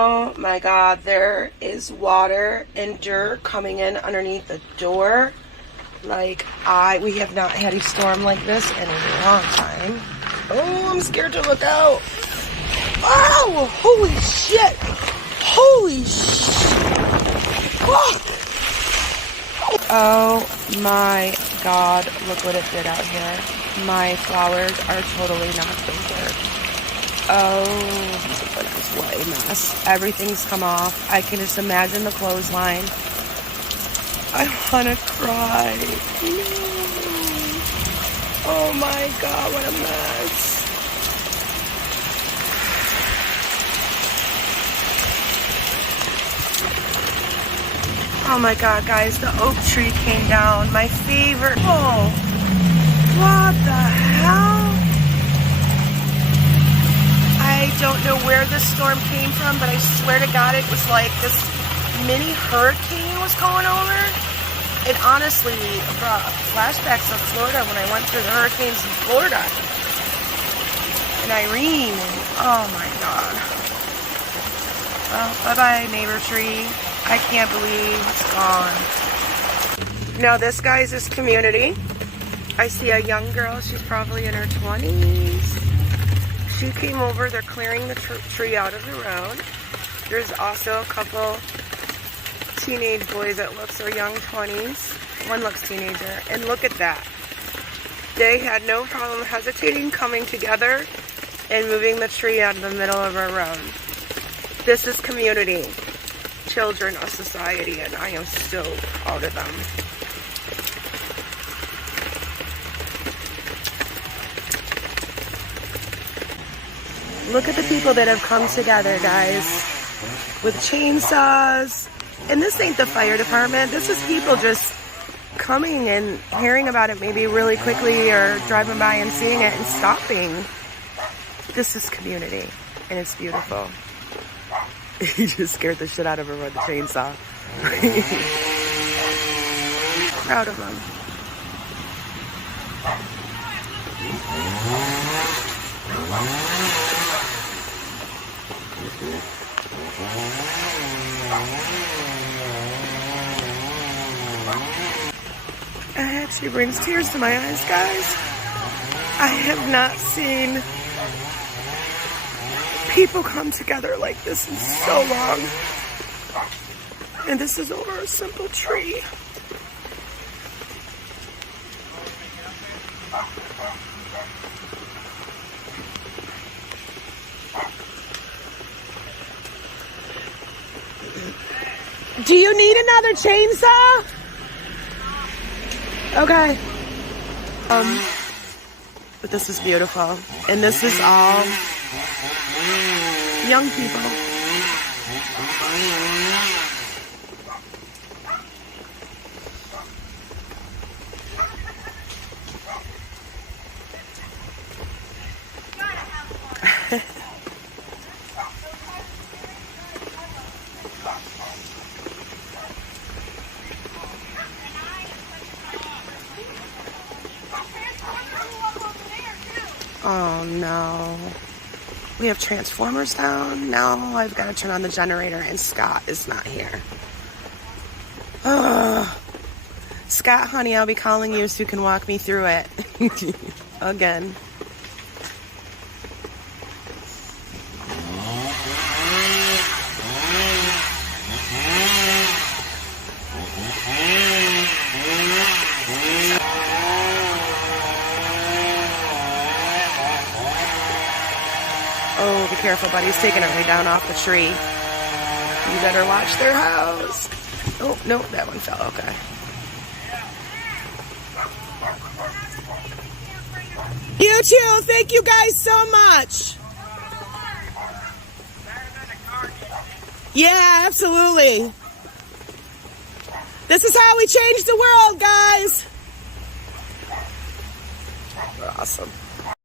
Oh my god, there is water and dirt coming in underneath the door. Like, we have not had a storm like this in a long time. Oh, I'm scared to look out. Oh, holy shit. Holy shit. Oh my god, look what it did out here. My flowers are totally knocked over. Oh, goodness, what a mess. Everything's come off. I can just imagine the clothesline. I want to cry. No. Oh my god, what a mess. Oh my god, guys, the oak tree came down. My favorite. Oh, what the hell? I don't know where this storm came from, but I swear to God, it was like this mini hurricane was going over. It honestly brought flashbacks of Florida when I went through the hurricanes in Florida. And Irene. Oh my God. Well, bye-bye, neighbor tree. I can't believe it's gone. Now this, guys, is community. I see a young girl. She's probably in her 20s. She came over. They're clearing the tree out of the road. There's also a couple teenage boys that look so young, 20s. One looks teenager. And look at that. They had no problem hesitating, coming together, and moving the tree out of the middle of our road. This is community. Children of society, and I am so proud of them. Look at the people that have come together, guys, with chainsaws. And this ain't the fire department. This is people just coming and hearing about it maybe really quickly or driving by and seeing it and stopping. This is community, and it's beautiful. He just scared the shit out of her with the chainsaw. Proud of him. It actually brings tears to my eyes, guys. I have not seen people come together like this in so long. And this is over a simple tree. Do you need another chainsaw? Okay. But this is beautiful. And this is all young people. Oh no. We have transformers down. Now I've got to turn on the generator and Scott is not here. Scott, honey, I'll be calling you so you can walk me through it. Again. Oh, be careful, buddy. He's taking it way down off the tree. You better watch their house. Oh, no, that one fell. Okay. You too. Thank you guys so much. Yeah, absolutely. This is how we change the world, guys. Awesome.